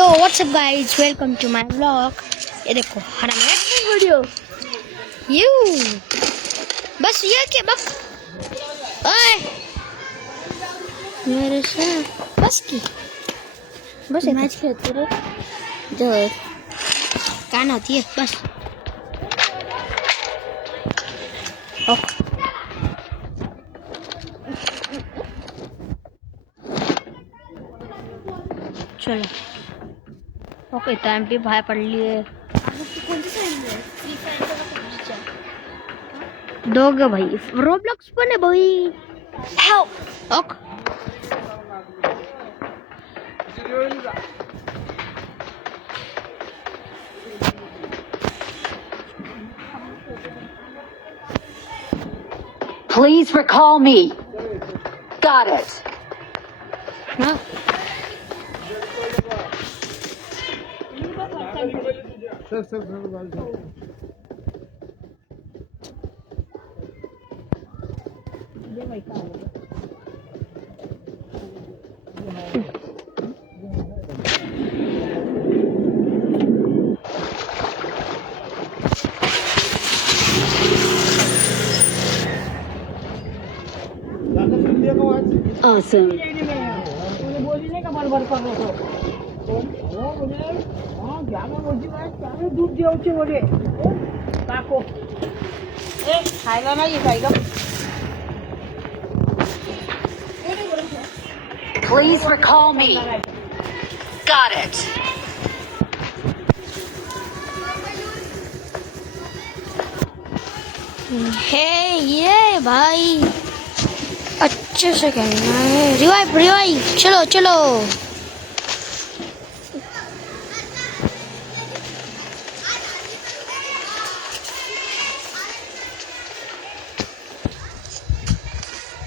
Yo WhatsApp guys, welcome to my blog. ये देखो हरा मेरा वीडियो यू बस ये के बक ओए मेरे से बस की बस मैच खेलते रे जो कान होती है बस ओके चलो ओके टाइम भी बाहेर पडली दोघं भाई रोब्लॉक्स पण आहे भाई okay Please recall me. Got it. हा Awesome. Please recall me. Got it. हे ये भाई अच्छे से खेलना है रिवाइव रिवाइव चलो चलो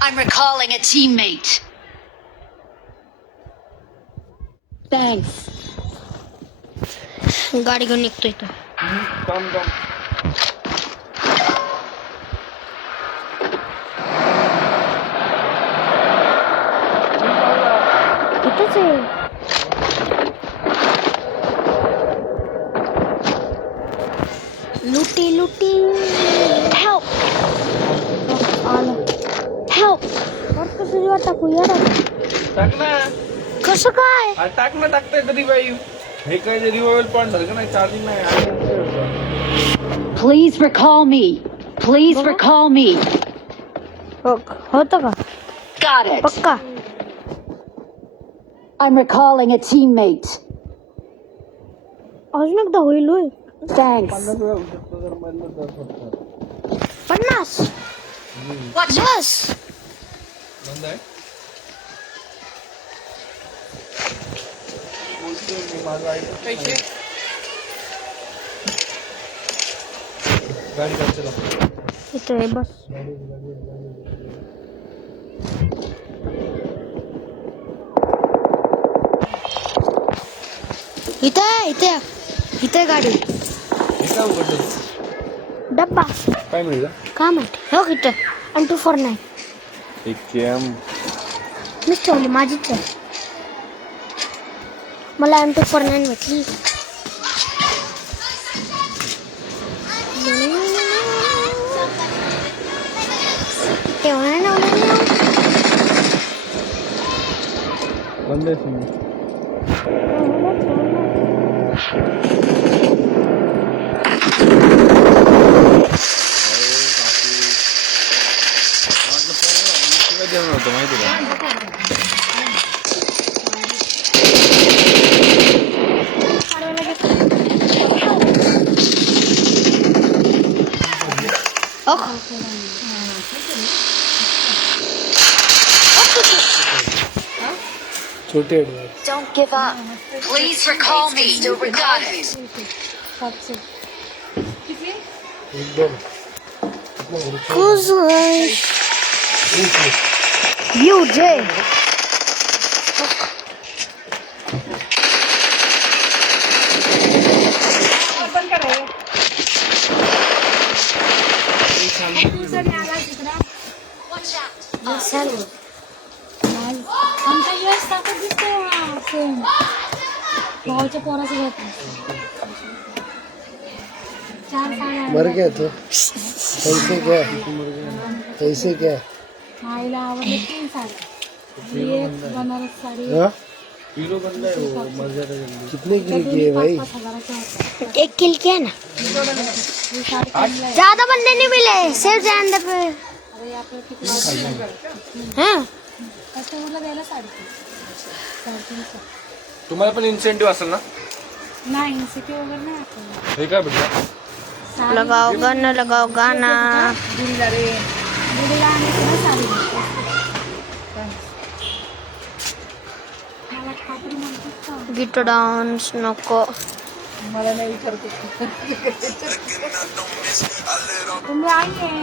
I'm recalling a teammate. Thanks. गाडी घेऊन निघतोय तो इथंच आहे लुटी लुटी हेल्प आलं हेल्प वर कसं जीवा टाकू यार टाक ना कसं काय टाक ना टाकता येतं रिवाईव्ह हे काय रिवाईव्ह पॉईंट झालं का नाही चार्जिंग नाही Please recall me. Please recall me. होतं का Got it. पक्का I'm recalling a teammate. अजून एकदा होईल होय Thanks. 50 Watch it. बस बंद आहे बोलतोय मी माझं ऐकत नाही. गाडी काढ चला इथं आहे बस इथे इथे इथे गाडी हे काय उघडलं डब्बा काय मिळलं काय माहिती हो इथं आणि 249 एक कॅम मीच ठेवली माझीच आहे मला M249 भेटली बंद आहे जेवण होतं माहिती का छोटे Don't give up. Please recall me. Got it. You J Watch out. आमच्या वेळेस टाकत दिसतोय भावाच्या पोराचं होत चार साड्या मर गया तो कैसे क्या आईला आवडले 3 साड्या ही एक बनारस साडी हाँ? किलो बनला है वो मर्यादा जल्दी कितने की है भाई 5,000 हजाराच्या होत्या 1 किल किया ना ही साडी चांगली आहे. ज्यादा बनने नहीं मिले सिर्फ अंदर पे अरे आपलं किती हाँ कस्टमरला द्यायला 350 तुम्हाला पण इन्सेंटिव्ह असेल ना नाही सिटी वगैरे नाही आपल्याला हे काय भेटलं साडी लगाओ गाना लगाओ गाना मुलीला आणायची ना साडी मला खात्री म्हणतात का गिट डान्स नको तुम्ही आई आहे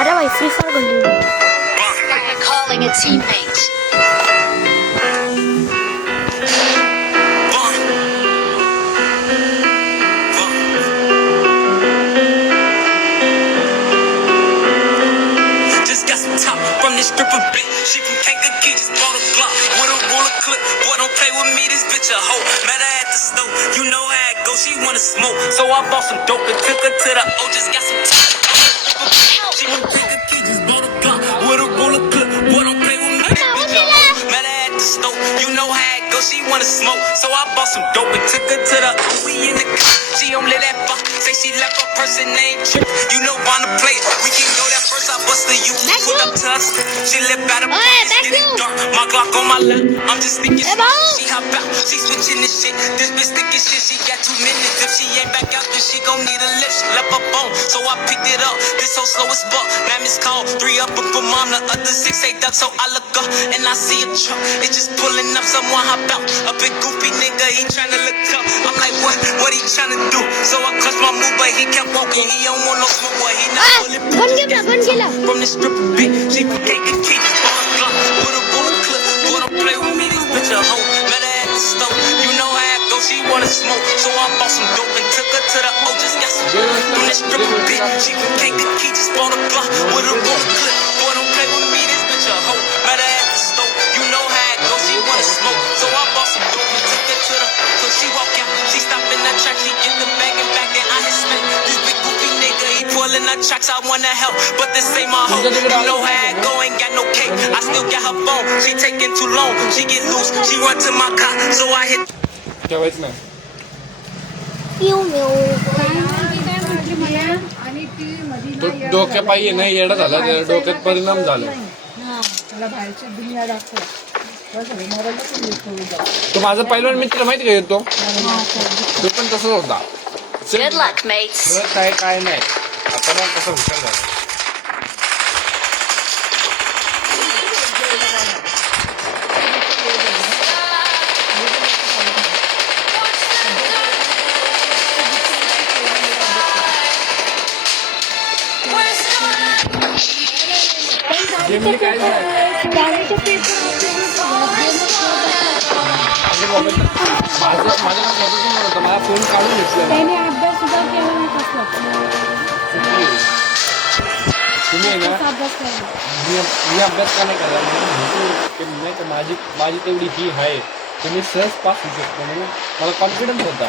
अरे भाई फ्री फायर गली Calling a teammate. Just got some top from this stripper bitch. She from Kankakee, just bought a Glock with a roller clip. Boy, don't play with me, this bitch a hoe. Met her at the stove, you know how it go. She wanna smoke, so I bought some dope and took her to the O. Just got some top from this stripper bitch. She from Kankakee, just bought a Glock with a roller clip. Boy, don't play with me, this bitch a hoe. Met her at the stove, you know how it go. She wanna smoke, so I bought some dope and took her to the O. We in the car, she only that fuck. Say she left her person name Trip. You know wanna play, we can go that first. I bust the you, pull up to us. She live out of get it dark. My Glock on my lap, I'm just speaking shit. She hop out, she switching this shit. This bitch thinking shit, she got 2 minutes. If she ain't back out, then she gon' need a lift. She left her phone, so I picked it up. This so slow as fuck. Now miss call, 3 up for mom, the other 6 ain't duck. So I look up and I see a truck. It's just pulling up, someone hop out. A big goofy nigga, he tryna look tough. I'm like, what he tryna do? So I clutched my move, but he kept walking. He don't want no smoke, but he not bulletproof. बन गेला From the stripper bitch, she from Kankakee, on a Glock with a bullet clip. Boy, don't play with me, this bitch a hoe. Met her at the stove, you know how it go. She wanna smoke, so I bought some dope and took her to the O. Just got some from the stripper bitch, she from Kankakee, just bought a Glock with a bullet clip. Boy, don't play with me, this bitch a hoe. Met her at the stove, you know how it go. She wanna smoke, so I bought some dope and took her to the. So she walk out, she stop in the track, she get the bag and back and I hit smack. This big goofy nigga, he pulling the tracks. I wanna help, but this ain't my hoe. You know how it go, ain't got no cake. I still got her phone, she taking too long. She get loose, she run to my car, so I hit. ठेवायचं नाही पिऊ मिऊ म्हटली मला आणि ती मधी तो डोक्यापायी नाही येडा झाला त्याच्या डोक्यात परिणाम झाला त्याला बाहेरची दुनिया दाखव तो माझा पहिलवान मित्र माहिती का येतो तो पण तसंच होता Good luck, mates. काय काय नाही आता मग कसं हुशार झाला जेमिनी काय झालं दहावीचे पेपर मला फोन काढून घेतला त्याने अभ्यास सुद्धा केला नाही कसला तुम्ही आहे ना अभ्यास केला मी अभ्यास का नाही करणार नाही तर माझी तेवढी ही आहे तर मी सहज पास होऊ शकतो म्हणून मला कॉन्फिडन्स होता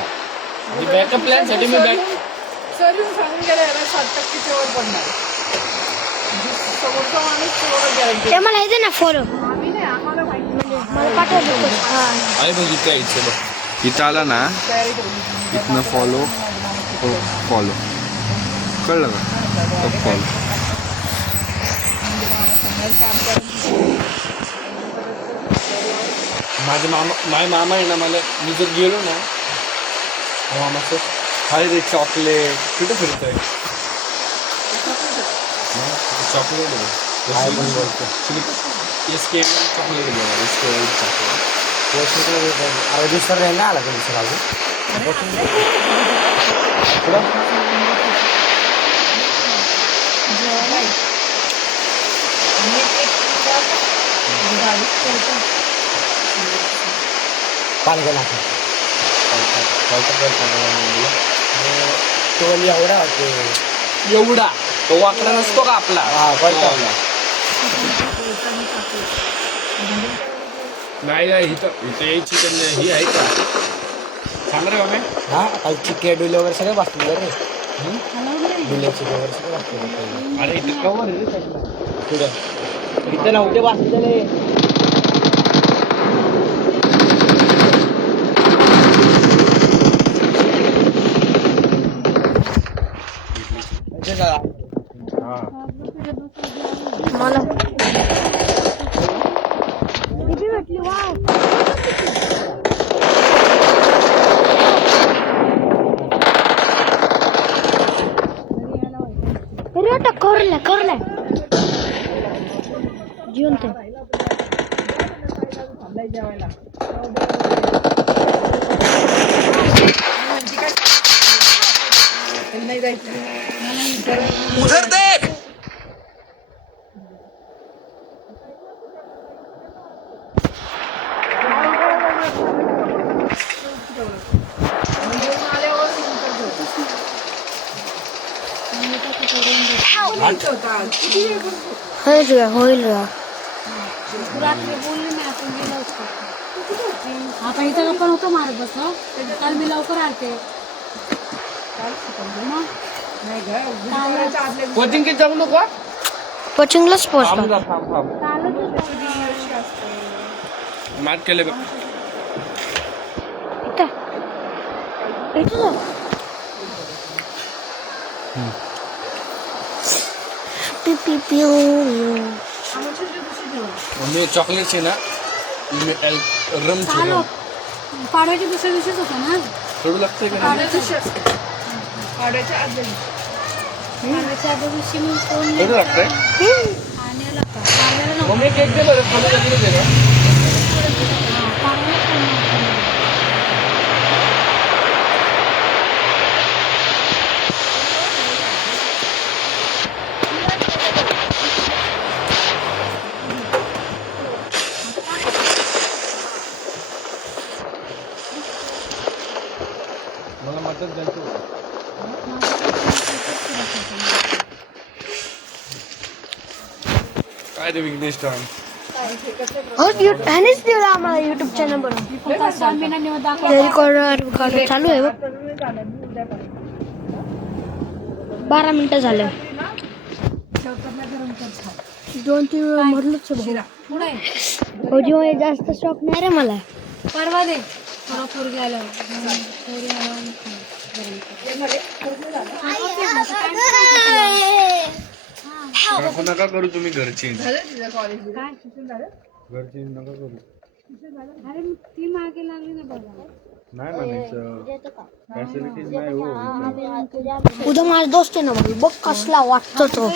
आणि बॅकअप प्लॅनसाठी मी बॅक सर येऊन सांगून गेले याला 7% वर पडणार समोरचा माणूस तेवढं गॅरंटी ते मला येते ना फॉलो आम्ही नाही आम्हाला माहिती मला पाठवलं आहे बघ इथे यायचं बघ इथं आला ना तयारी करून इथनं फॉलो हो फॉलो कळलं का हो फॉलो माझे मामा आहे ना मला मी जर गेलो ना मामाचं हाय रे चॉकलेट कुठं फिरतोय चॉकलेट चॉकलेट रजिस्टर नाही ना आला का सर अजून पालघर नाका तो एवढा होते एवढा तो वाकडा नसतो का आपला हा, बरं. नाही इथं यायची त्यांना ही आहे का सांग रे बाबा. हा काही चिके डुले वगैरे सगळे बसलेले रे. डुले चिके वगैरे सगळे बसलेले. अरे इथं कवर आहे रे सगळं. पुढं इथे नव्हते बसलेले. हा मला किती भेटली वाव. अरे आता करलाय जिवंत आहे. थांबलाय जेवायला. नाही जायचं. उधर देख. होईल रे. रात्री बोलली नाही आपण मी लवकर. आता इथं पण होतो मारत बसलो काल मी लवकर आलते. कोचिंग किती जाऊ नको. कोचिंगलाच पोहोचलो. मार्क केले बघ. इथं मी चॉकलेट आहे ना रम चालू पाडव्याच्या दुसऱ्या दिवशीच होता ना. थोडं लागतंय का पाड्याच्या आधी पाडव्याच्या आदल्या दिवशी मी फोन थोडं लागतंय. आणायला का पाडव्याला नको. मग मी केक दे बरं थोडं चॉकलेट दे ना. पाडव्याला फोन नव्हता. मला मटन द्यायचं होतं. काय रे विघ्नेश टॉम. ह्यानेच दिला आम्हाला युट्यूब चॅनल बनवून. फक्त स्वामींना निवड दाखव. रेकॉर्ड चालू आहे बघ. 12 मिनिटं झालं. 2-3 वेळा मरलोच आहे पुढे भाऊ. भाऊजी जास्त स्टॉक नाही रे मला. परवा दे थोडा पोरगी आल्यावर पोरी आल्यावर काकू नका करू तुम्ही घरची. झालं तिचं कॉलेज काय घरची नका करू. अरे मग ती मागे लागली ना बघा. नाही म्हणायचं फॅसिलिटीज नाही हो. उद्या माझा दोस्त आहे ना भाऊ. बघ कसला वाटतो तो.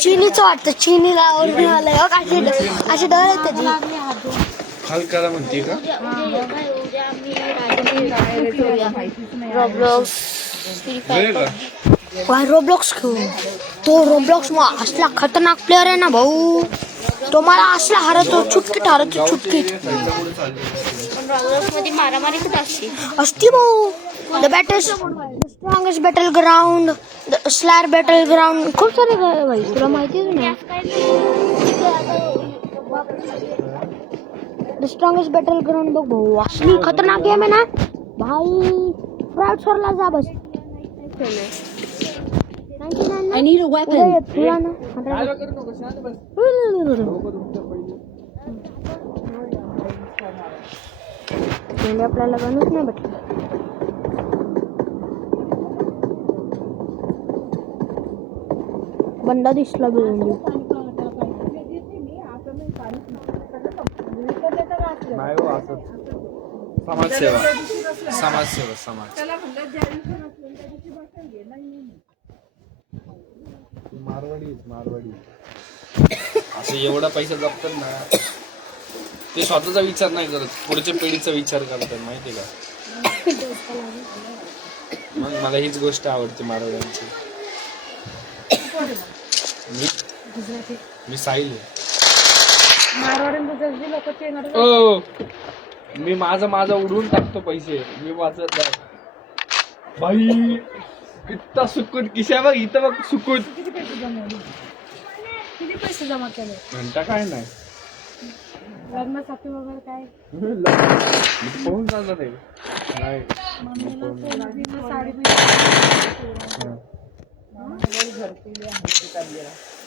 चिनीचं वाटतं. चिनीला ओरिजिनल आहे. अशी डळ आहे त्याची. लागले हात दोन. हलकाला म्हणते का. रोब्लॉक्स वेळ का काय रोब्लॉक्स खेळू. तो रोब्लॉक्स मग असला खतरनाक प्लेअर आहे ना भाऊ. तो मला असला हरतो चुटकीट हरतो चुटकीट असती भाऊ. The strongest battle ground, the slur battle ground, खूप सारे भाई. तुला माहिती आहे ना. द स्ट्रॉंगेस्ट बॅटल ग्राउंड बघ भाऊ. असली खतरनाक गेम आहे ना भाई. प्राउड सरला जा बस. I need a weapon. आपल्याला बनूच नाही भेटलं. बंदा दिसला बिल्डिंग. नाही हो असं समाजसेवा समाजसेवा समाज. त्याला म्हणलं ज्या दिवशी नसेल त्या दिवशी बसेल घे नाही. मारवाडी असं एवढा पैसा जपतात ना ते स्वतःचा विचार नाही करत. पुढच्या पिढीचा विचार करतात माहिती का. मग मला हीच गोष्ट आवडते मारवाड्यांची. मी साहिल ओ. मी माझा उडवून टाकतो पैसे. मी वाचत नाही भाई. कितना सुकून. किशा बघ इथं बघ सुकून. पैसे जमा केले घंटा काय नाही लग्नासाठी वगैरे काय पाहून जाणार आहे नाही मम्मीला सोनं साडी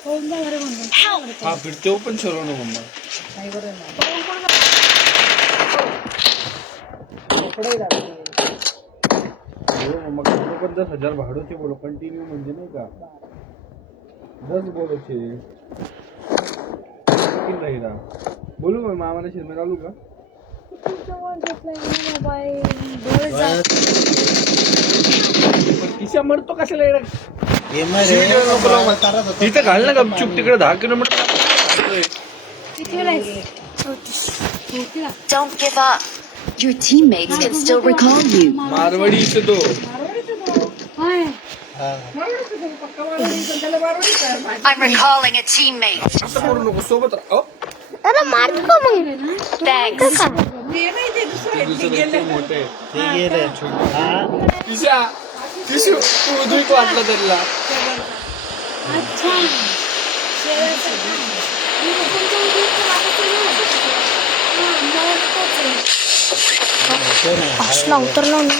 होऊन जा घरी म्हणून हा फिरते पण सर्व ना मम्मा मग पण 10,000 भाडोचे बोलो कंटिन्यू म्हणजे नाही का 10 बोलोचे किती राहिला बोलू मग मामाला शिरमेर आलू का किशा म्हणतो कशाला येणार तिथं घाल ना गपचूप तिकडे 10 kilometre Don't give up. Your teammates can still recall you. Marwari इथे तो I'm recalling a teammate. असं बोलू नको सोबत राह अरे मारतो का मग Thanks. ते नाही ते दुसरं आहे, ते गेले. मोठे किशा किशू तू उदूक वाटला त्याला असला उतरलो ना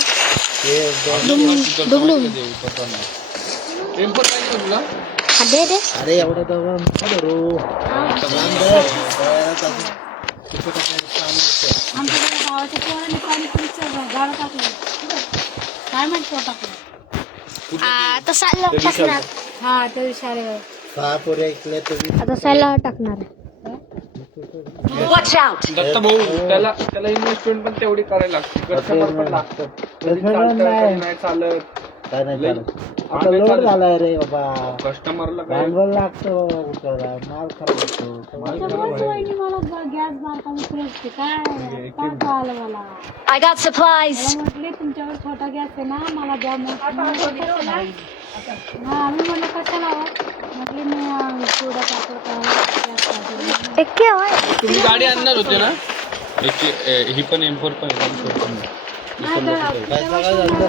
डुबलो टेम्पो पाहिजे तुला हा दे दे अरे एवढं दवा धरू आमच्याकडे गावाच्या पोरांनी पाणीपुरीचं गाडं टाकलं काय माहिती टाकलं आता सायला टाकणार हा त्या शाळेवर महापुरी ऐकलं तुम्ही आता सायला टाकणार Watch out. दत्ता भाऊ त्याला इन्व्हेस्टमेंट पण तेवढी करायला लागते कस्टमर पण लागतं कधी चालतं कधी नाही चालत काय नाही लय- चालत आता लोड झालाय रे बाबा कस्टमरला काय भांडवल लागतो उकळला माल खराब होतो त्याच्यामुळेच वहिनी मला गॅस मारता उतरवते काय आलं मला I got supplies. मला म्हटले तुमच्यावर छोटा गॅस आहे ना मला द्या मग हा मी म्हणलं कशाला हवं म्हटले मी सोडा टाकतो काय गॅस टाकतो. एक्के होय तुम्ही गाडी आणणार होते ना ही पण M4 पण आहे. नाही तर काय सगळं धंदा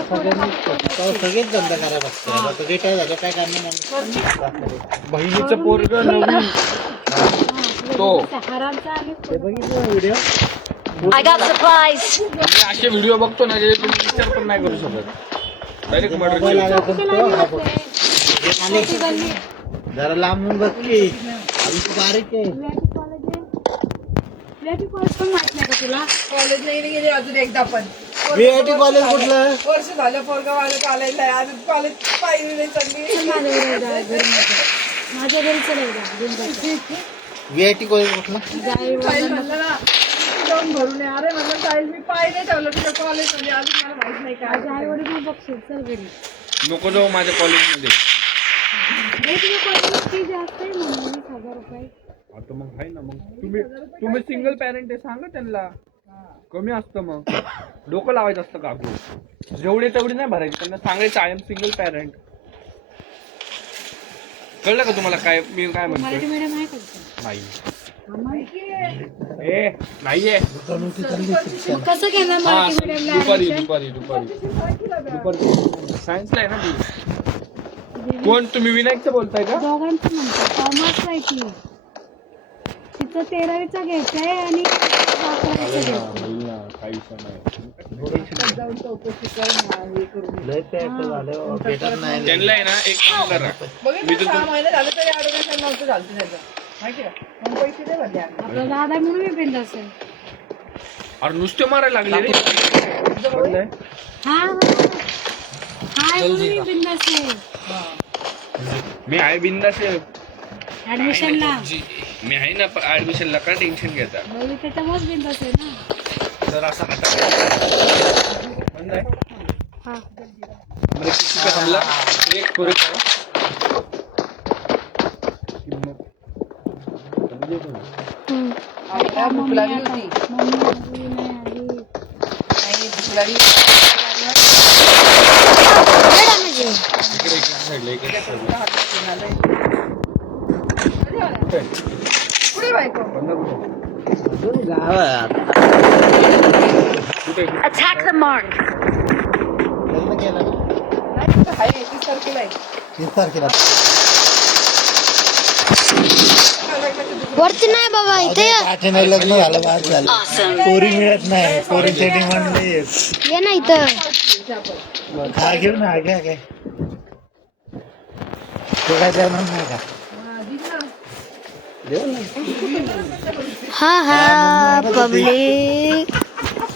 सगळेच धंदा करायला बघतो आता रिटायर झालं काय करणार बहिणीचं पोरग नवीन तो हरामचा आणि ते बघितलं व्हिडिओ I got supplies. मी असे व्हिडिओ बघतो ना जे तुम्ही विचार पण नाही करू शकत डायरेक्ट मोबाईल मर्डर आला पण तो हा बघ. जरा लांबून बघ की आमची बारीक आहे कॉलेज पण माहित नाही का तुला कॉलेज नाही गेले अजून एकदा पण VIT कॉलेज कुठलं वर्ष झालं पोरगा माझ्या कॉलेजला आहे अजून कॉलेज पाहिजे नाही चालली माझ्या घरी चलायला VIT कॉलेज कुठलं चाईल म्हणलं ना जाऊन भरून ये. अरे म्हणलं चाईल मी पाय नाही ठेवलं तुझ्या कॉलेज मध्ये अजून मला माहित नाही काय माझ्या आई वडील पण बघशील चल घरी नको जाऊ माझ्या कॉलेजमध्ये तुझ्या कॉलेज फी जास्त आहे म्हणून 20,000 रुपये आता मग आहे ना मग तुम्ही सिंगल पॅरेंट आहे सांगा त्यांना कमी असतं मग डोकं लावायचं असतं काकू जेवढे तेवढे नाही भरायचे त्यांना सांगायचं आय एम सिंगल पॅरेंट कळलं का तुम्हाला काय मी काय मराठी म्हणतो मीडियम आहे का तुझं? नाही आम्हाला ए नाहीये मग कसं घेणार हा मराठी मीडियमला दुपारी admission? दुपारी सायन्सला आहे ना ती कोण तुम्ही विनायकचं बोलताय का दोघांचं म्हणतो कॉमर्स आहे ती तिचं 13वीचा घ्यायचंय आणि 11वीचं घ्यायचंय काही विषय नाही जाऊन चौकशी कर ना, हे करून ये. लय पॅक झालं भेटत नाही त्यांना आहे ना एक काम करा बघितलं 6 महिने झाले तरी ऍडमिशन नव्हतं झालं त्याचं माहिती का मग पैसे नाही भरले आम्ही. आपला दादा म्हणून मी बिंद असेल अरे नुसते मारायला लागले रे पडलंय. हा हाय म्हणून मी बिंद असेल मी आहे बिंदास आहे. ऍडमिशनला मी आहे ना ऍडमिशनला का टेन्शन घेता मी त्याच्यामुळेच बिंद असेल ना तर असं हातात बंद आहे हा म्हणजे किती का हमला एक पुरे करा आईला भूक लागली होती मम्मी आली नाही आली आई भूक लागली इकडे साईडला इकडे साईडला पुढे बायको गावात कुठे Attack the mark. लग्न केलं नाही तिथं आहे 30 तारखेला आहे 30 तारखेला वरती नाही बाबा इथे आठे नाही लग्न झालं बाद झालं Awesome. पोरी मिळत नाही पोरींच्या डिमांड नाही येत ये ना इथं हा घेऊ ना घ्या काय तो काय देणार नाही का हा हा पब्लिक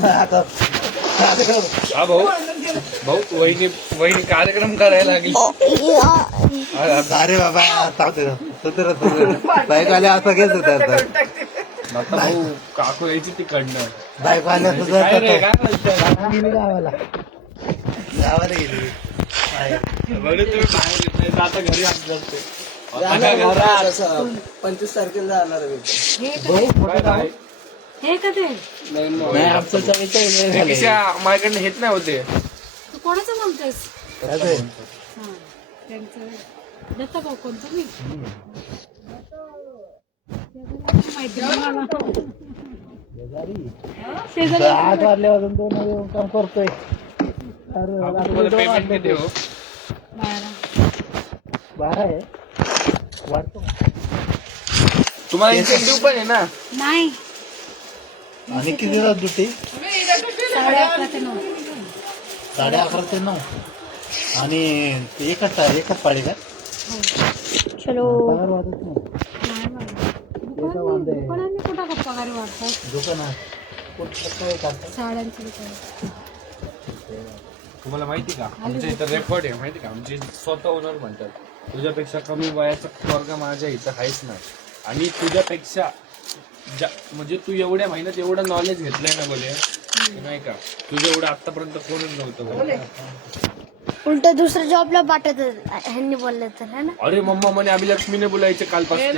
आता हा भाऊ वहिनी कार्यक्रम करायला लागली अरे बाबा सुधर बाईक आल्या असं घेत आता भाऊ काकू यायची तिकडनं बाईक आल्या काय रे सुद्धा काय म्हणताय? गेली गावाला गावाला गेली बरं तुम्ही बाहेर येत नाही तर आता घरी आणत असते. आता काय घरात? 25 तारखेला जाणार काय नाही. हे का ते नाही आमचं हे किशा माझ्याकडनं हेच नाही होते तू कोणाचं बोलतोयस हा त्यांचं दत्ता भाऊ कोण तुम्ही माहिती नाही मला. शेजारी 8 वाजल्यापासून 2 वाजेपर्यंत काम करतोय तुम्हाला पेमेंट किती हो? 12 आहे वाटतो तुम्हाला इन्सेंटिव्ह पण आहे ना. नाही आणि किती तास ड्युटी 11:30 ते 9. 11:30 ते 9 आणि एकच पाळी का चलो पगार वाढत नाही दुकानांनी कुठं का पगार वाढतात दुकानात कुठं काय करतात साड्यांची दुकान तुम्हाला माहिती का आमच्या इथं रेकॉर्ड आहे माहिती का आमचे स्वतः ओनर म्हणतात तुझ्यापेक्षा कमी वयाचा वर्ग माझ्या इथं काहीच नाही आणि तुझ्यापेक्षा म्हणजे तू एवढ्या महिन्यात एवढं नॉलेज घेतलंय ना बोले नाही का तुझं एवढं आतापर्यंत कोणच नव्हतं बोले. उलट दुसऱ्या जॉबला पाठवत ह्यांनी बोललं तर है ना अरे मम्मा म्हणे आम्ही लक्ष्मीने बोलायचे हे कालपासून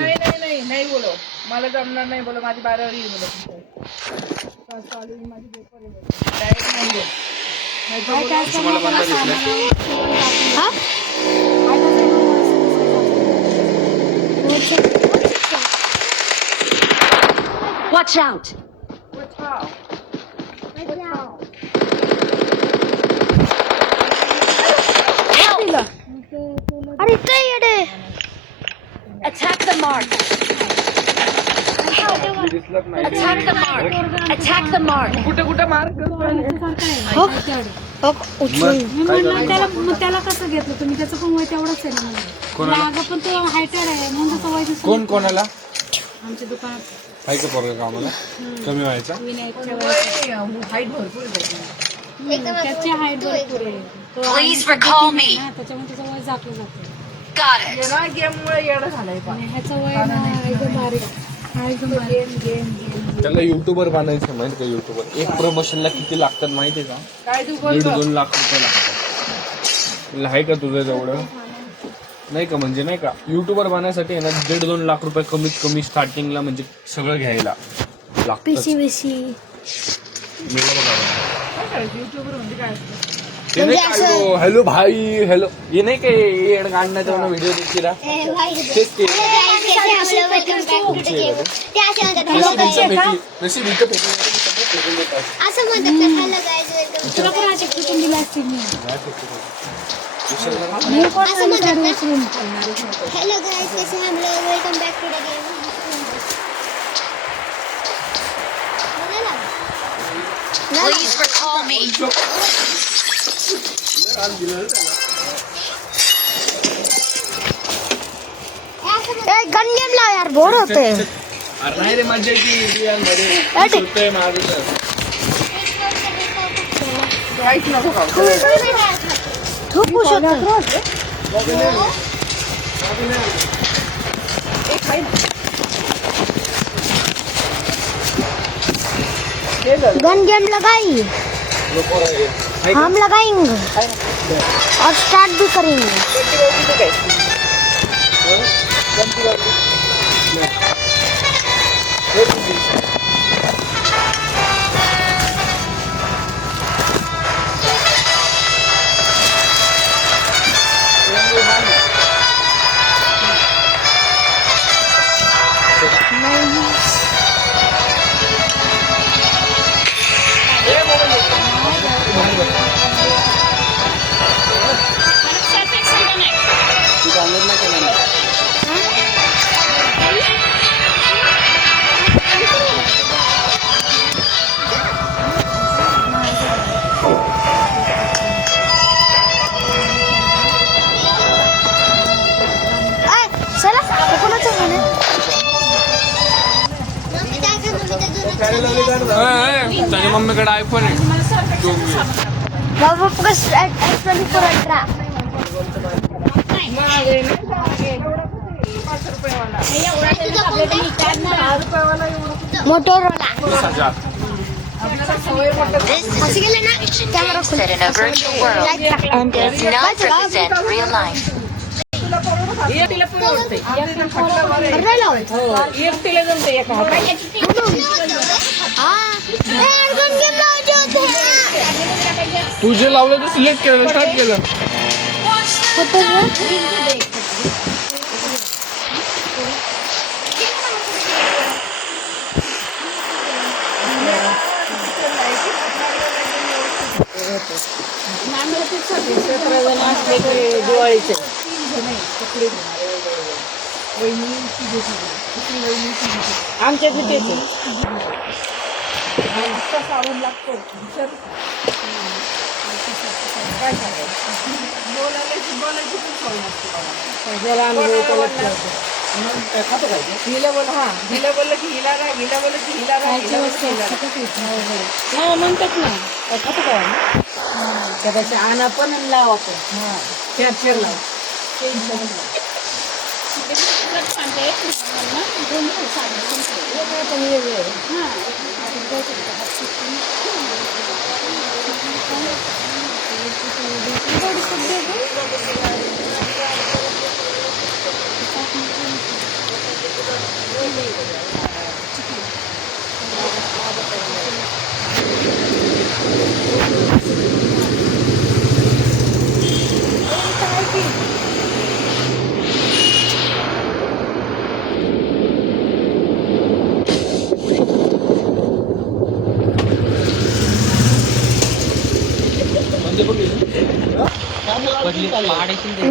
नाही बोलो मला जमणार नाही बोलो माझी 12 येईल बोलो चालू माझी पेपर आहे डायरेक्ट नाही बोल काय काय असतं तुम्हाला मला बंद दिसलं? सांगा. हा काय काय Watch out. अरे इथे येडे Attack the mark. दिसलंच नाही Attack the mark. Attack the mark. कुठे कुठे मार्क हो उचलून मी म्हणलं त्याला कसं घेतलं तुम्ही त्याचं पण वय तेवढंच आहे ना मला अगं पण तो हायटेड आहे म्हणून त्याचं वय दिसलं. कोण कोणाला आमच्या दुकानात खायचं पोरग का आम्हाला कमी व्हायचा विनायकच्या वयाचं. हाईट भरपूर आहे त्याची हाईट भरपूर आहे तो Please recall me. ना, त्याच्यामुळे त्याचं वय झाकलं जातं Got it. ना गेममुळे येडं झालंय पण आणि ह्याचं वय ना एकदम बारीक हा एकदम बारीक त्याला युट्यूबर बनायचं माहिती का युट्यूबर एक प्रमोशनला किती लागतात माहितीये का काय तू बोल 1.5-2 लाख रुपये लागतात आहे का तुझं जेवढं नाही का म्हणजे नाही का युट्यूबर बनायसाठी आहे ना 1.5-2 लाख रुपये कमीत कमी स्टार्टिंगला म्हणजे सगळं घ्यायला लागतं पीसी बीसी युट्यूबर म्हणजे काय असतं ते नाही का हॅलो भाई हॅलो हे नाही काय काढण्याचा व्हिडिओ देखील तेच ते नशीब इथं फेकून देतात. असं म्हणतात तुला पण अशी कुठून दिला असतील मी विशालला मी पण असं म्हणतात ना? उचलून. हेलो गाइस कैसे हैं हम लोग welcome back to the game Please recall me. Gun game लाव यार बोर होते अरे नाही रे मजा येते होतंय माझं तर काहीच नको खाऊ खूप खुश होते गन गेम लगाई हम लगाएंगे और स्टार्ट भी करेंगे त्याच्या मम्मीकडे आयफोन आहे. बाबा S24 Ultra. Motorola. This is a situation game set in a virtual world and does not represent real life. तिला पण आवडते. तिला जमते एका हातात. तू जे लावलं ते सिलेक्ट केलं, स्टार्ट केलं. दिवाळीचे आमच्या तिथे साबण लागतो. काय हिला बोल हा हिला बोललं की हिला राग हिला बोललं की हिला राग म्हणतात ना खातं काय त्यापेक्षा आणा पण लावा पण शेअर लावा.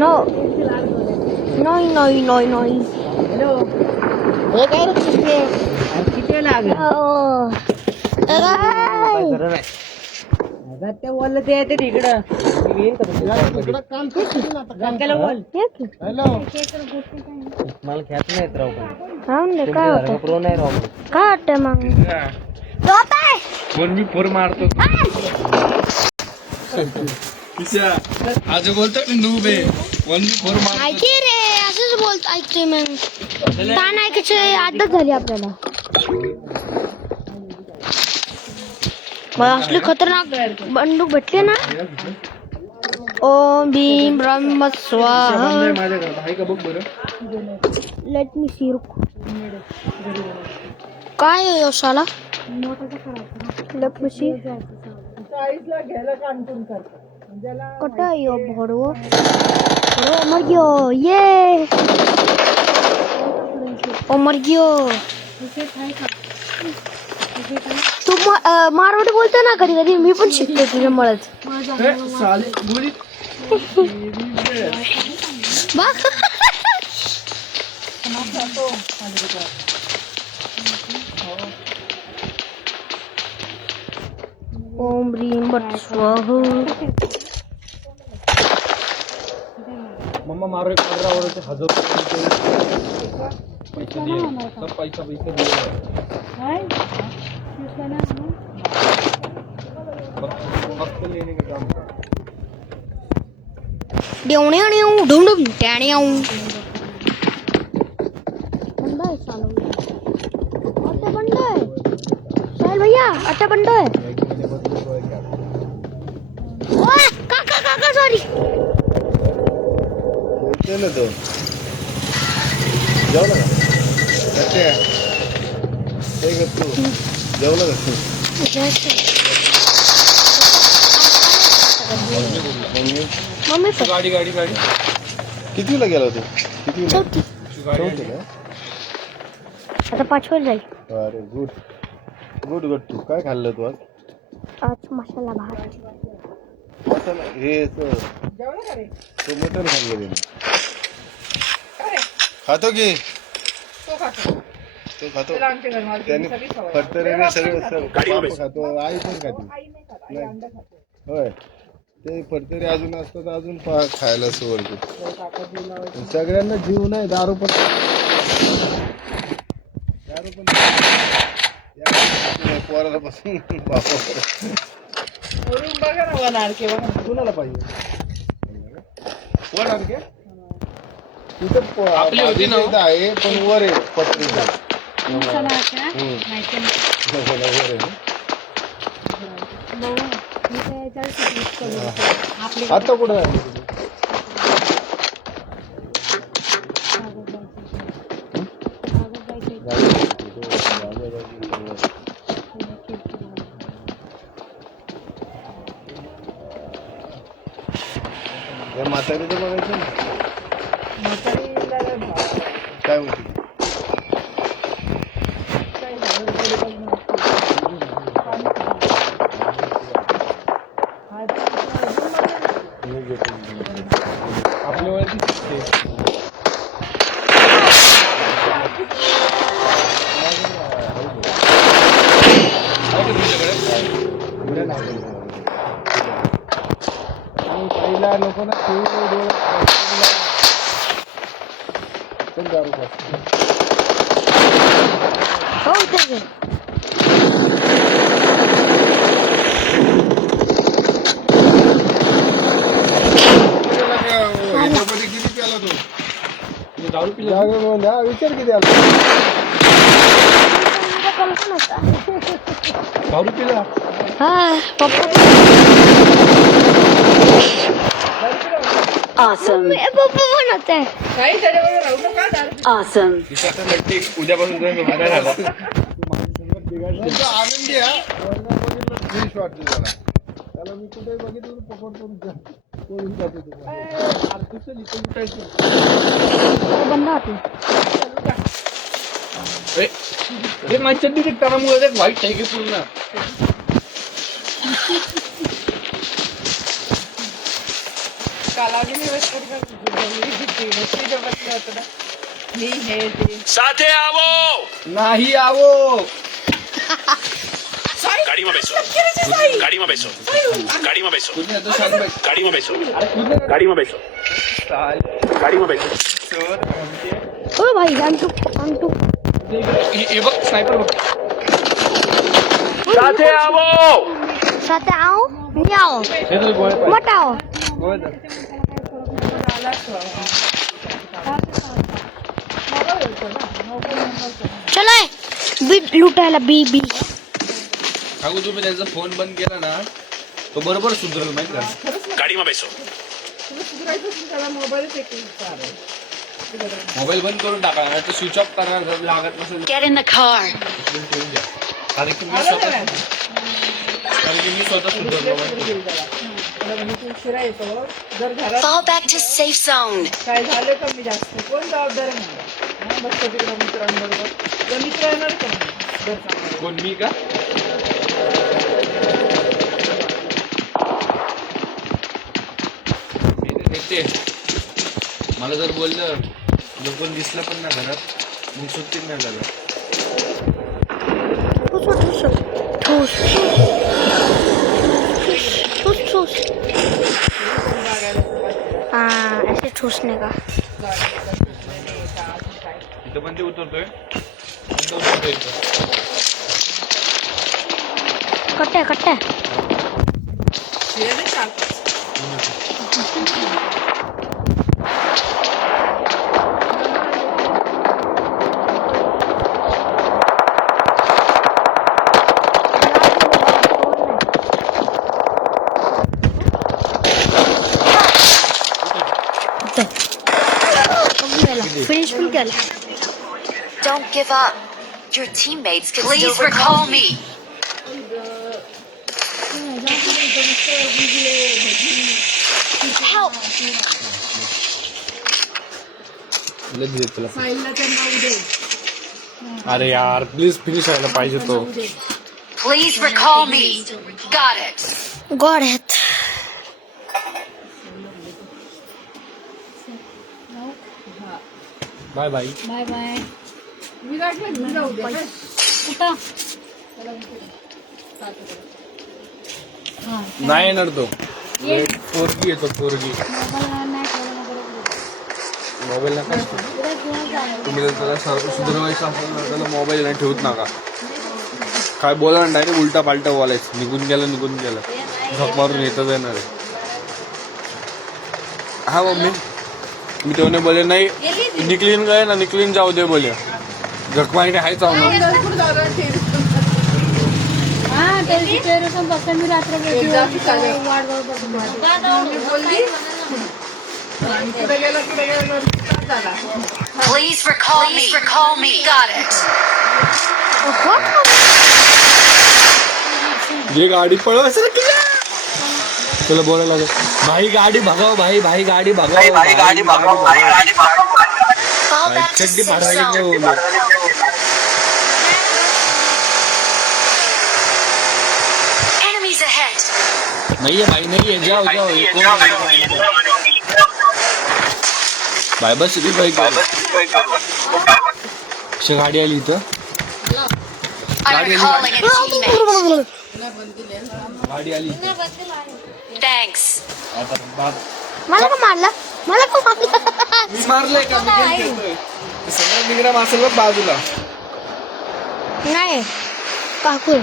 No. हे काय रे किती? किती लागेल ते बोललं ते येते तिकडं मला खेळत नाहीत राव पण. राहून दे. काय होतं? प्रो नाही राव. काय वाटतं मग? फोन मी फोर मारतो. आज बोलतो नूब आहे. फोन मी फोर मारतो. माहिती रे, असंच बोलतो ऐकतोय मग. गाणं ऐकायची आदत झाली आपल्याला. मला असली खतरनाक बंदूक भेटली ना. ओम भीम ब्रह्म स्वाहा. माझ्या घरात आहे का बघ बरं. लेट मी सी रुक. काय आहे यशाला? Let me see. कटा यो भडवो मर गयो. ये ओ मर गयो. तू मारवाडी बोलतो ना कधी कधी. मी पण शिकते तुझ्यामुळेच. बघ ओम ह्रीं भट स्वाहा. मम्मा मारो एक 15 और 1000 पैसे दिए. सब पैसा दिए. फक्त लेने का काम था. डेवणे आणि ढुम ढुम टॅणे आऊ. बंदा है साला. अट्टा बंदा है. साहिल भैया अट्टा बंदा है. ओए काका काका सॉरी. चलो तो जेवला का? अच्छा हे कर तू जेवला का तू? मम्मी पण. गाडी कितीला गेला तू? किती चौथी. चौथीला? आता पाचवीला जाईल. अरे गुड गुड गुड. तू काय खाल्लं तू आज? आज मसाला भात. मसाला हे तो मटण खाल्लं मी. खातो की तो खातो. त्याने फटतरीने सगळं खातो. आई पण खाते. होय ते फटतरी अजून असतात अजून खायला सोडतो. सगळ्यांना जीव नाही दारू पण पोराला बसून बापा वरून बघा ना वन आर के बघा ना. कुणाला पाहिजे वर आणखी? तिथं आपली होती ना. इथं आहे पण वर आहे पत्ती चला आता. माहिती नाही. वर आहे ना. बघू. मी काय 40 वीस करू. आपली आता कुठं आहे या म्हातारीचं बघायचं ना काय होती आपल्या वयाची पहिला नको ना दारू हो ते ह्याच्यामध्ये किती प्याला तो दारू पिली विचार किती आला दारू पिला हा पप्पा Awesome. पप्पा म्हणत आहे. काही त्याच्याबरोबर राहू नका दारू. Awesome. उद्यापासून झाला तो आनंदी आहे फ्रेश वाटतो त्याला मी कुठे बघितलं पकडतो पळून जातो बंद होती. हे माझी चड्डी टाळामुळे वाईट आहे की पूर्ण कालावधी होतं ना मी हे ते સાથે આવો नाही आवो ગાડીમાં બેસો ગાડીમાં બેસો ગાડીમાં બેસો कुठे येतो शांत बाई? ગાડીમાં બેસો ગાડીમાં બેસો ગાડીમાં બેસો ओ भाई अंटू हे बघ स्नायपर बघ સાથે આવો साथे आओ मी आओ हे तर गोळे पाय मत आओ गोळे तर. चलो बी लुटायला बी बी अगो तुम्ही त्यांचा फोन बंद केला ना तो बरोबर सुधरेल माहिती का ગાડીમાં બેસો सुधारायचं असेल त्याला मोबाईलच एक चालेल. मोबाईल बंद करून टाका नाही तर स्विच ऑफ करणार जर लागत नसेल Get in the car. उचलून ठेवून द्या. कारण की मी आलं स्वतः का? सुधरलो माहिती का? त्याला म्हणजे तू उशिरा येतो जर घरात Fall back to safe zone. काय झालं कमी जास्त कोण जबाबदार आहे म्हणा बसतो तिकडं मित्रांबरोबर तर मित्र येणार का म्हणा? जर चांगलं कोण मी का मी तर देते मला जर बोललं जर कोण दिसलं पण नाही घरात मग सुट्टीच नाही झालं ठूस ठूस ठूस हाँ ऐसे ठूसने का इथं पण ते उतरतोय इथं उतरतोय इथं. कट्टे कट्टे हे नाही चालतं. फिनिश पण केला Don't give up. Your teammates can still recall me. Help. लगेच येत तुला साईलला त्यांना उद्या अरे यार प्लीज फिनिश व्हायला पाहिजे तो Please recall me. Got it. God आहेत बाय बाय बाय बाय. विराटला घेऊन जाऊ दे ना. कुठं हा नाही येणार तो ये. पोरगी येतो पोरगी मोबाईल नाही ठेवला ना बरोबर. मोबाईल नका तुम्ही जर त्याला सुधारवायचं असेल ना त्याला मोबाईल नाही ठेवूत नका. काय बोला ना डायरेक्ट उलटा पालटा बोलायचं. निघून गेलं झक मारून येतच येणार आहे. हा मम्मी मी तेव्हा बोले नाही निकलीन गए ना निकलीन जाऊ दे बोले झक मारणे हाय चावणार. हा त्याची टेरेसवर बसता मी रात्र वाट बघून Please recall me. Got it. ये गाडी पळव असं तुला बोलायला लागेल भाई गाडी भगाव भाई गाडी भगाव Fall back to चड्डी safe पाडवायची zone. नाही बोललो. Enemies ahead. नाहीये भाई नाहीये जाओ भाई बस इथे भाई गाडी आली इथं. I'm recalling a teammate. गाडी आली Thanks. मला का मारला मी मारलंय का मी खेळतोय सगळं बिंगरा मासेल बघ बाजूला. नाही काकू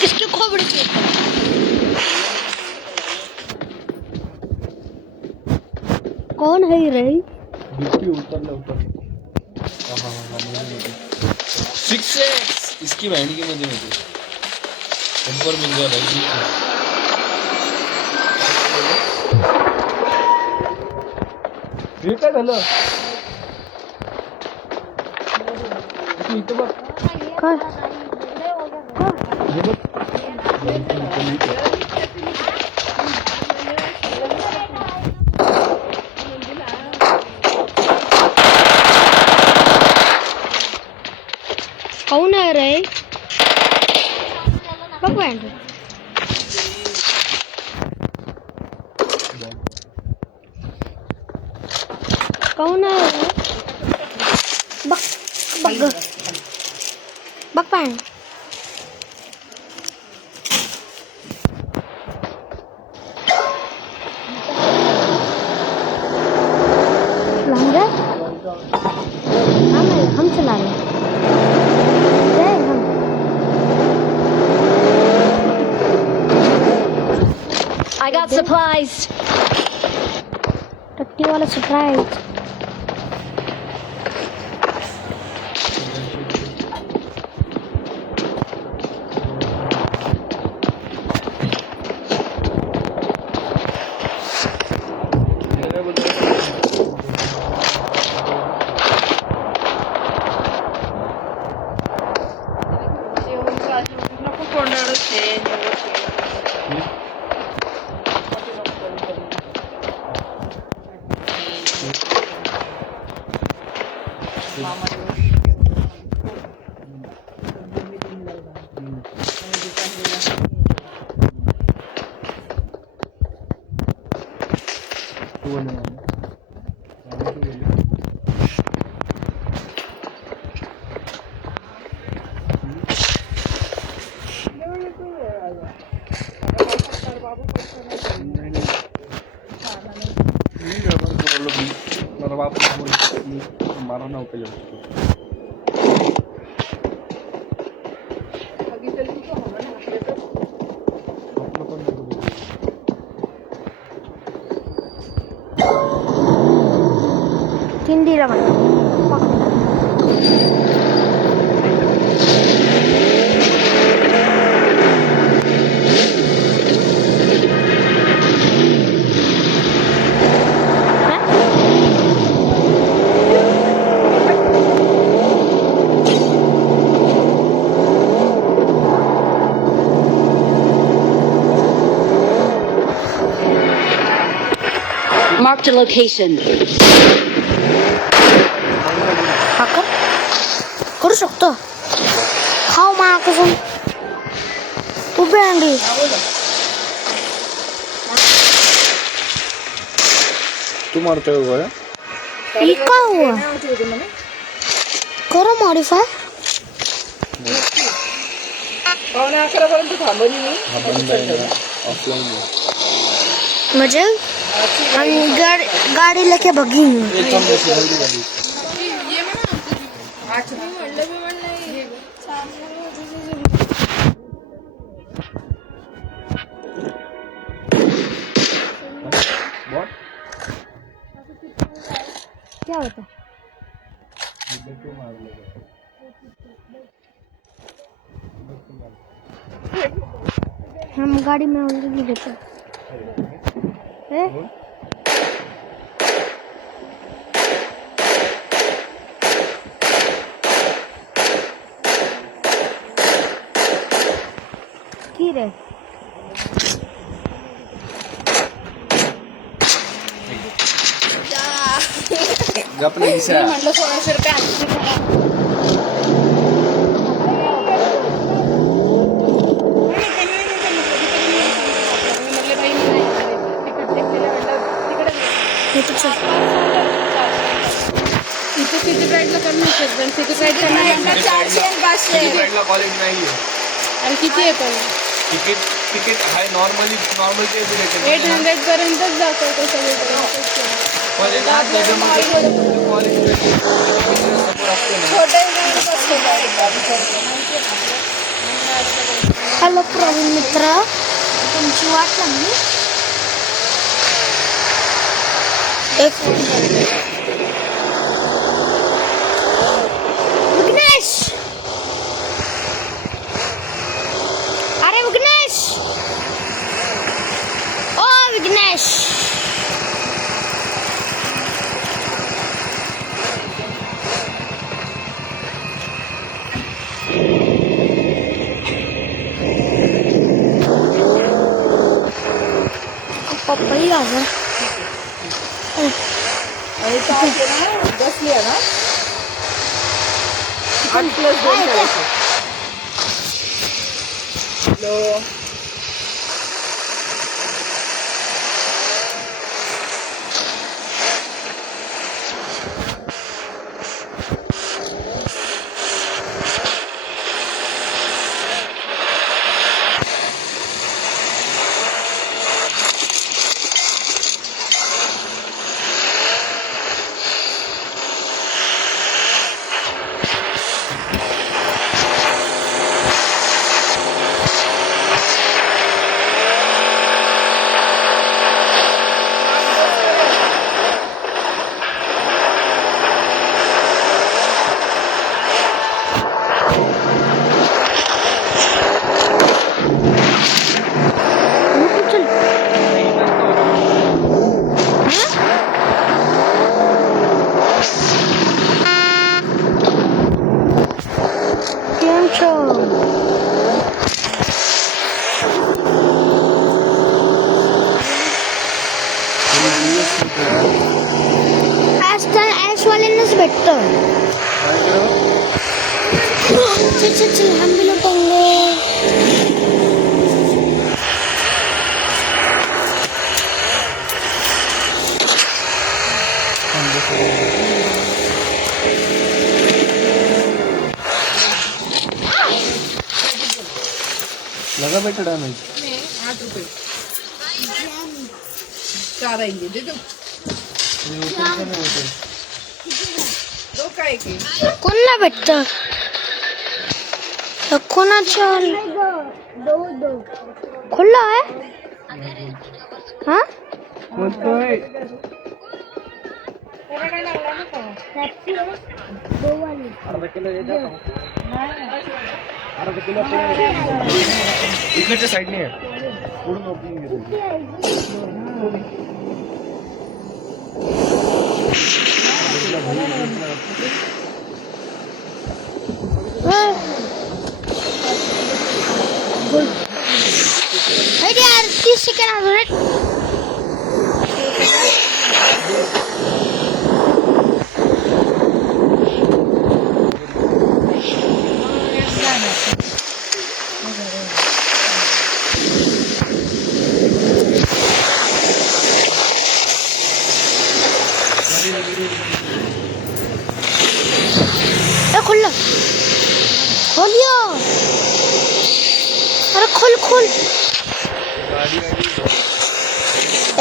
किसके खोबड़े के कौन है ये रही ऊपर 6x इसकी बहन की मध्ये होती ऊपर मिल गया भाई. हे काय झालं इथं बघ काय हे बघ कौन है रे भगवान कौन है रे बग पान हम चला रहे हैं I got supplies. टट्टी वाला सरप्राइज मारा ना पहले Hindi Raman Marked a location. करू शकतो खाऊ मा कसं उभे अंडी तू मारतोय गोळ्या ही काय हुआ करो मॉडिफाय 11:15 थांबवली मी. हा बंद आहे ना. ऑफलाइन है म्हणजे हम गाड़ी लेके भगेंगे। एक काम कैसे जल्दी जल्दी व्हाट क्या होता? हम गाड़ी में ऑलरेडी बैठे हैं। की रे गप नहीं दिसा म्हटलं 1600 रुपये आणखी भरा. मी म्हटले बाई मी नाही तिकीट चेक केलं म्हटलं तिकडे इथे सिटी प्राईडला कमी होतात पण सिटी प्राईड सिटी कॉलेज नाही आहे आणि किती आहे पण तिकीट हाय नॉर्मल ते दिले 800 पर्यंतच जातो तो सगळीकडे पण एका त्याच्यामध्ये कॉलेज हॅलो प्रवीण मित्र, तुमची वाट लागली. विघ्नेश, अरे विघ्नेश, ओ विघ्नेश. पप्पाही आ गया. आणि बसली आहे ना 8+2 करायचं. हॅलो ऐशवाल्यांनाच भेटतं. चल हम भी लौटेंगे. लगा बेटा डैमेज 8 रुपये 4 आएंगे दे दो दो काय की कोणाला भेटतं? कोणाच्या खुला आहे? हा बोलतोय इकडच्या साईडने आहे पुढून ओपनिंग यार 30 सेकंड अजून. खुल्ला खोलियो. अरे खोल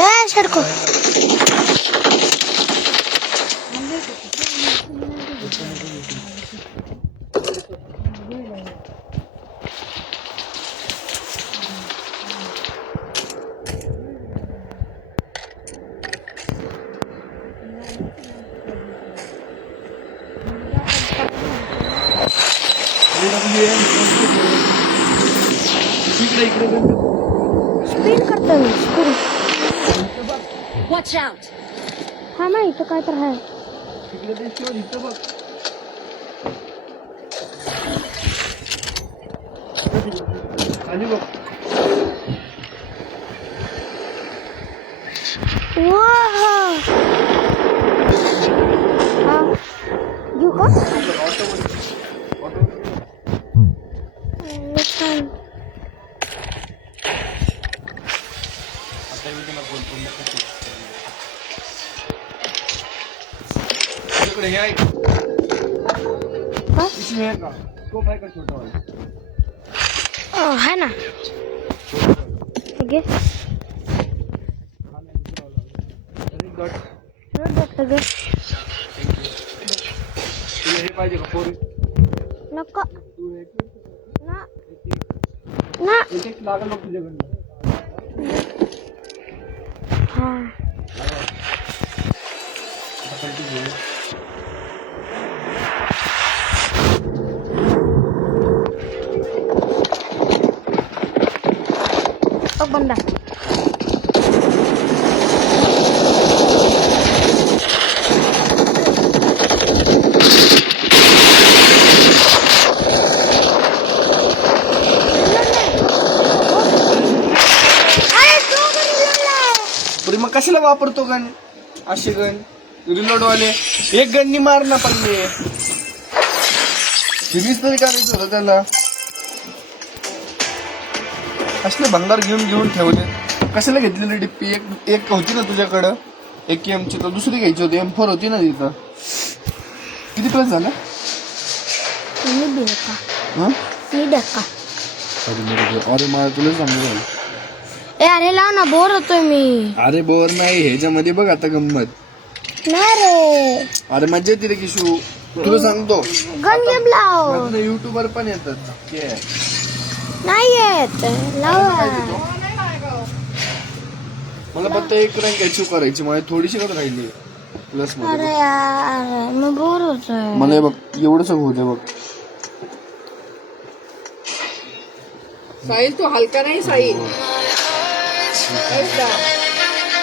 ए सडको स्पिन करतो मी स्पिन वॉच आउट. हा ना इथं काय तर आहे घेऊ का छान तुझ्याकडे हे आहे का? का? पिशवी आहे का? स्कोप आहे का छोटा वाला? है ना घे सगळं तुला हे पाहिजे का पोरी? नको ना ना एक लागल बघ तुझ्याकडनं. हा बंदा तरी मग कशाला वापरतो गण असे गण रिलोड वाले एक गणनी मार ना पडले सिरीज तरी करायचं होतं त्याला असले भंगार घेऊन घेऊन ठेवले कशाला घेतलेली डिप्पी एक होती ना तुझ्याकडं AKM ची तर दुसरी घ्यायची होती M4 होती ना तिथं किती प्लस झालं हं? अरे मला तुला सांगू ए अरे लाव ना बोर होतोय मी अरे बोर नाही ह्याच्यामध्ये बघ आता गंमत नाही रे अरे मजा येते रे किशू तुला सांगतो गन गेम लाव युट्यूबर पण येतात के नाही येत लाव मला फक्त एक रँक अचीव करायची मला थोडीशी कधी राहिली प्लस अरे मध्ये यार मी बोर होतोय मला हे बघ एवढंच होऊ दे बघ साहिल तू हलका नाही साहिल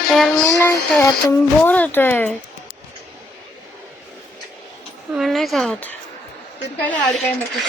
यार मी नाही खेळत तुम्ही बोर होतोय मी नाही खेळत काय नको